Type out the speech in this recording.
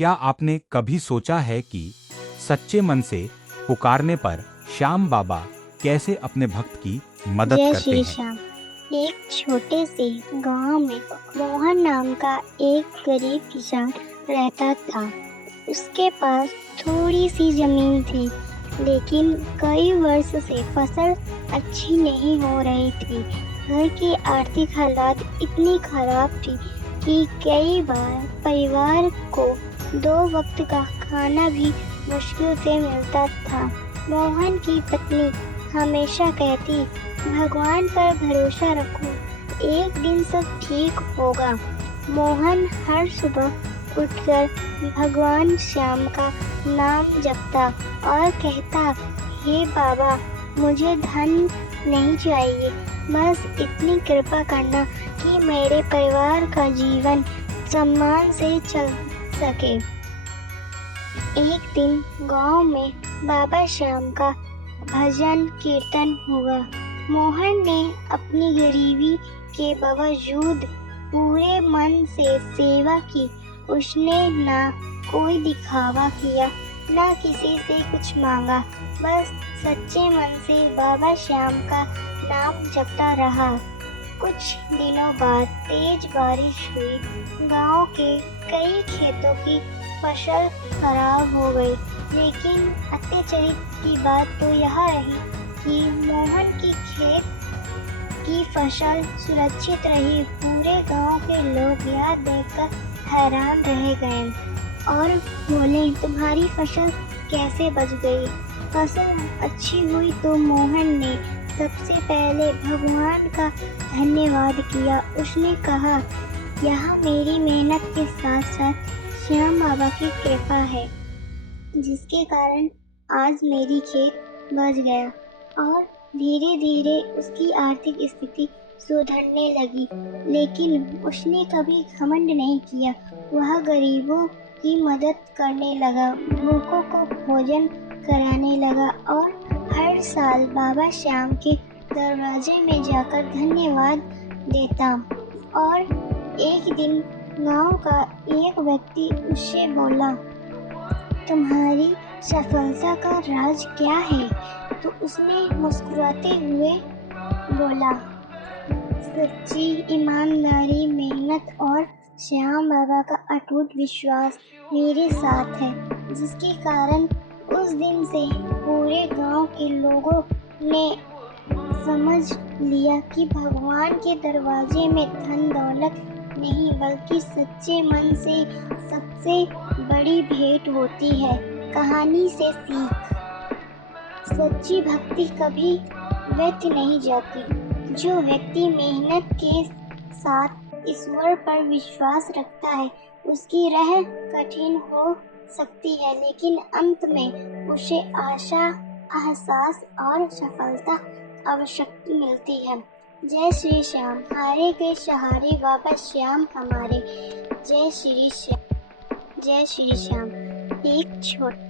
क्या आपने कभी सोचा है कि सच्चे मन से पुकारने पर श्याम बाबा कैसे अपने भक्त की मदद जय करते श्री हैं? श्याम। एक छोटे से गांव में मोहन नाम का एक गरीब किसान रहता था। उसके पास थोड़ी सी जमीन थी, लेकिन कई वर्ष से फसल अच्छी नहीं हो रही थी। घर की आर्थिक हालात इतनी खराब थी कि कई बार परिवार को 2 वक्त का खाना भी मुश्किल से मिलता था। मोहन की पत्नी हमेशा कहती, भगवान पर भरोसा रखो, एक दिन सब ठीक होगा। मोहन हर सुबह उठकर भगवान श्याम का नाम जपता और कहता, हे बाबा, मुझे धन नहीं चाहिए, बस इतनी कृपा करना कि मेरे परिवार का जीवन सम्मान से चल सके। एक दिन गांव में बाबा श्याम का भजन कीर्तन हुआ। मोहन ने अपनी गरीबी के बावजूद पूरे मन से सेवा की। उसने ना कोई दिखावा किया, ना किसी से कुछ मांगा, बस सच्चे मन से बाबा श्याम का नाम जपता रहा। कुछ दिनों बाद तेज बारिश हुई। गांव के कई खेतों की फसल खराब हो गई, लेकिन आश्चर्य की बात तो यह रही कि मोहन की खेत की फसल सुरक्षित रही। पूरे गांव के लोग यह देखकर हैरान रह गए और बोले, तुम्हारी फसल कैसे बच गई? फसल अच्छी हुई तो मोहन ने सबसे पहले भगवान का धन्यवाद किया। उसने कहा, यह मेरी मेहनत के साथ साथ श्याम बाबा की कृपा है, जिसके कारण आज मेरी खेत बच गया। और धीरे धीरे उसकी आर्थिक स्थिति सुधरने लगी, लेकिन उसने कभी घमंड नहीं किया। वह गरीबों की मदद करने लगा, भूखों को भोजन कराने लगा और हर साल बाबा श्याम के दरवाजे में जाकर धन्यवाद देता। और एक दिन गांव का एक व्यक्ति उससे बोला, तुम्हारी सफलता का राज क्या है? तो उसने मुस्कुराते हुए बोला, सच्ची ईमानदारी, मेहनत और श्याम बाबा का अटूट विश्वास मेरे साथ है, जिसके कारण उस दिन से पूरे गांव के लोगों ने समझ लिया कि भगवान के दरवाजे में धन दौलत नहीं, बल्कि सच्चे मन से सबसे बड़ी भेंट होती है। कहानी से सीख, सच्ची भक्ति कभी व्यर्थ नहीं जाती। जो व्यक्ति मेहनत के साथ ईश्वर पर विश्वास रखता है, उसकी राह कठिन हो सकती है, लेकिन अंत में उसे आशा, एहसास और सफलता अवश्य मिलती है। जय श्री श्याम, हारे के सहारे बाबा श्याम हमारे। जय श्री श्याम। जय श्री श्याम। एक छोटा